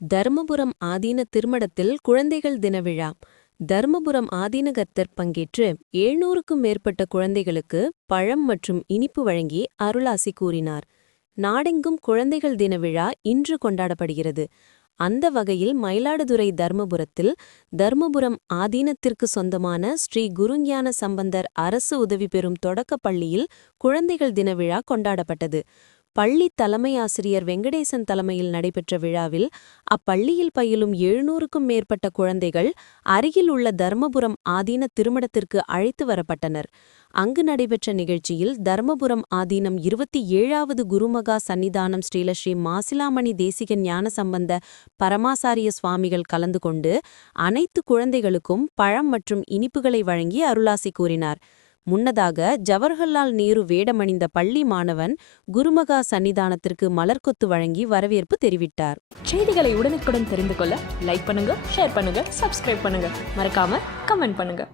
தர்மபுரம் ஆதீன திருமடத்தில் குழந்தைகள் தின விழா. தர்மபுரம் ஆதீனகர்த்தர் பங்கேற்று எழுநூறுக்கும் மேற்பட்ட குழந்தைகளுக்கு பழம் மற்றும் இனிப்பு வழங்கி அருளாசி கூறினார். நாடெங்கும் குழந்தைகள் தின விழா இன்று கொண்டாடப்படுகிறது. அந்த வகையில் மயிலாடுதுறை தர்மபுரத்தில் தர்மபுரம் ஆதீனத்திற்கு சொந்தமான ஸ்ரீ குருஞான சம்பந்தர் அரசு உதவி பெறும் தொடக்கப் பள்ளியில் குழந்தைகள் தின விழா கொண்டாடப்பட்டது. பள்ளி தலைமை ஆசிரியர் வெங்கடேசன் தலைமையில் நடைபெற்ற விழாவில் அப்பள்ளியில் பயிலும் எழுநூறுக்கும் மேற்பட்ட குழந்தைகள் அருகில் உள்ள தர்மபுரம் ஆதீன திருமணத்திற்கு அழைத்து வரப்பட்டனர். அங்கு நடைபெற்ற நிகழ்ச்சியில் தர்மபுரம் ஆதீனம் இருபத்தி ஏழாவது குருமகா சன்னிதானம் ஸ்ரீலஸ்ரீ மாசிலாமணி தேசிக ஞான சம்பந்த பரமாசாரிய சுவாமிகள் கலந்து கொண்டு அனைத்து குழந்தைகளுக்கும் பழம் மற்றும் இனிப்புகளை வழங்கி அருளாசி கூறினார். முன்னதாக ஜவஹர்லால் நேரு வேடமணிந்த பள்ளி மாணவன் குருமகா சன்னிதானத்திற்கு மலர்கொத்து வழங்கி வரவேற்பு தெரிவித்தார். செய்திகளை உடனுக்குடன் தெரிந்து கொள்ள லைக் பண்ணுங்க ஷேர் பண்ணுங்க சப்ஸ்கிரைப் பண்ணுங்க. மறக்காம கமெண்ட் பண்ணுங்க.